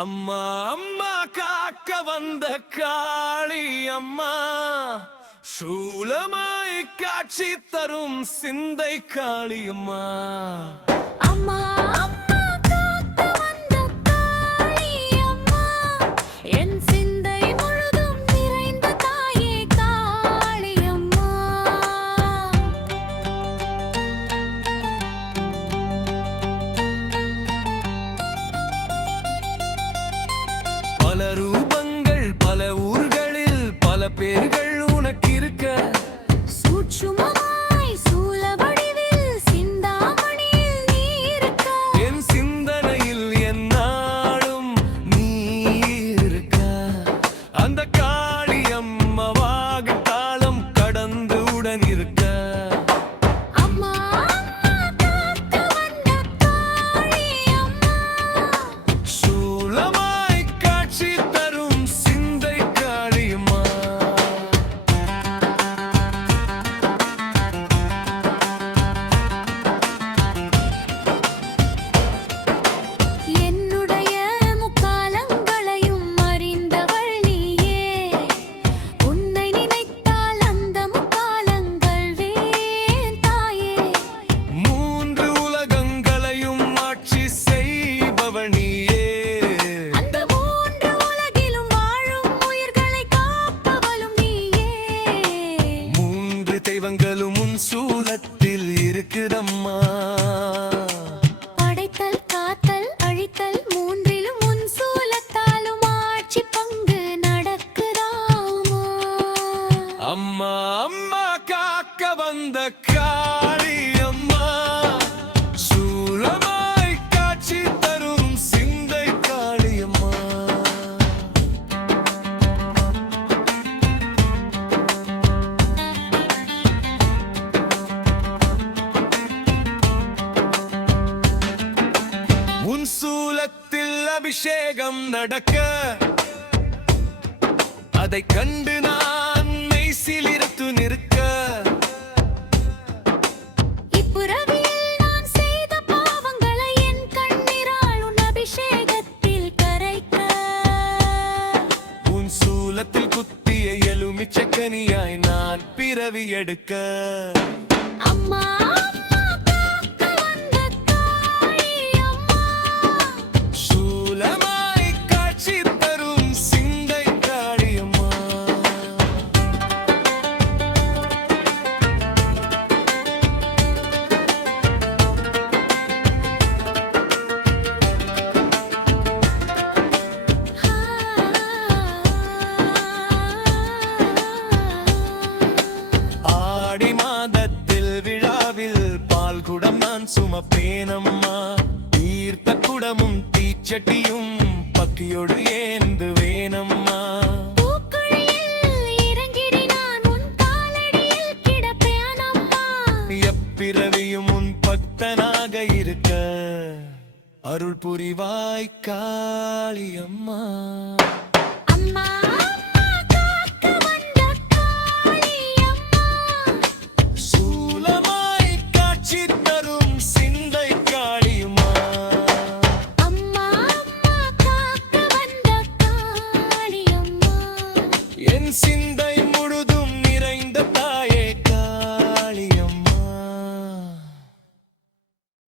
அம்மா அம்மா காக்க வந்த காளி அம்மா, சூலமாய் காட்சி தரும் சிந்தை காளி அம்மா. அம்மா அம்மா காக்க வந்த காளி அம்மா, என் சிந்தை முழுதும் நிறைந்த தாயே காளி அம்மா. பல ரூபங்கள் பல ஊர்களில் பல பேர்கள் உனக்கு இருக்க, சூட்சுமமாய் சூல வடிவில் சிந்தாமணியில் நீ இருக்க, என் சிந்தனையில் என்னாலும் நீ இருக்க. அந்த காளி அம்மாவாக காலம் கடந்து உடன் இருக்க. அம்மா அம்மா காக்க வந்த காளி அம்மா, சூலமாய் காட்சி தரும் சிந்தை காளி அம்மா. என்னுடைய முக்காலங்களையும் அறிந்தவள் நீயே, உன்னை நினைத்தால் அந்த முக்காலங்கள் வேன் தாயே. மூன்று உலகங்களையும் ஆட்சி செய்பவள் நீயே, அந்த மூன்று உலகிலும் வாழும் உயிர்களை காப்பவளும் நீயே. மூன்று தெய்வங்களும் உன் சூலத்தில் இருக்குதம்மா. படைத்தல் காத்தல் அழித்தல் மூன்றிலும் உன் சூலத்தாலும் ஆட்சி பங்கு நடக்குதாமா. அம்மா அம்மா காக்க வந்த காளி அம்மா, சூலமாய் காட்சி தரும் சிந்தை காளி அம்மா. உன் சூலத்தில் அபிஷேகம் நடக்க, அதைக் கண்டு நான் மெய்சிலிர்த்து நிற்க. இப்புறவியில் நான் செய்த பாவங்களை என் கண்ணீரால் உன் அபிஷேகத்தில் கரைக்க, உன் சூலத்தில் குத்திய எலுமிச்சக்கனியாய் நான் பிறவி எடுக்க. அம்மா அம்மா காக்க வந்த காளி அம்மா, சூலமாய் காட்சி தரும் சிந்தை காளி அம்மா. ஆடி மாதத்தில் விழாவில் பால் குடம் நான் சுமப்பேனம்மா. தீர்த்த குடமும் தீச்சட்டியும் பக்கியோடு ஏந்து வேணம்மா. பூக்குழியில் இறங்கிடி நான் உன் காலடியில் கிடப்பேன் அம்மா. எப்பிறவியும் உன் பக்தனாக இருக்க அருள் புரிவாய் காளி அம்மா. அம்மா